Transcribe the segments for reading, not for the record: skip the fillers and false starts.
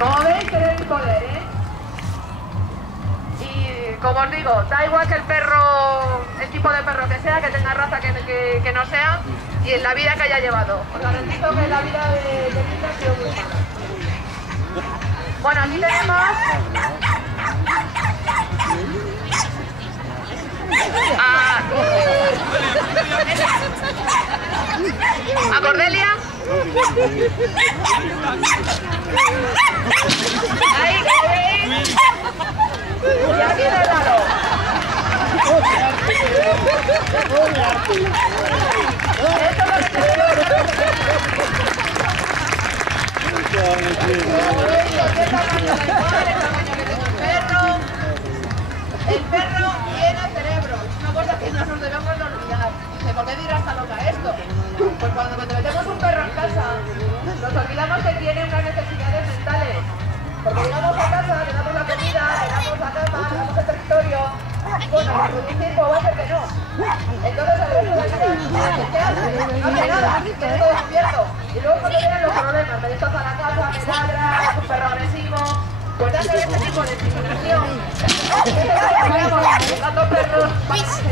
Como veis, tenéis poder, ¿eh? Y como os digo, da igual que el perro, el tipo de perro que sea, que tenga raza que no sea, y en la vida que haya llevado. Os garantizo que la vida de Linda ha sido muy mala. Bueno, aquí tenemos a Cordelia. Ahí, que veis. Y aquí de lado. El perro tiene cerebro. Es una cosa que no nos debemos de olvidar. Dice, ¿por qué dirá esta loca esto? Pues cuando metemos un perro en casa, nos olvidamos que tiene unas necesidades mentales. Porque llegamos a casa, le damos la comida, le damos la cama, le damos el territorio. Bueno, reproducir, pues va a ser que no. Entonces el resto de la vida, ¿qué hace? No hace nada, tiene todo cubierto. Y luego cuando vienen los problemas, me destroza la casa, me ladra, es un perro agresivo. Pues hacer este tipo de discriminación. Dando perros para hacer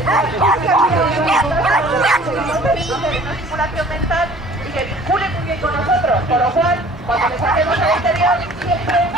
una estimulación mental y que vinculen muy bien con nosotros. Por lo cual, cuando les saquemos al exterior, siempre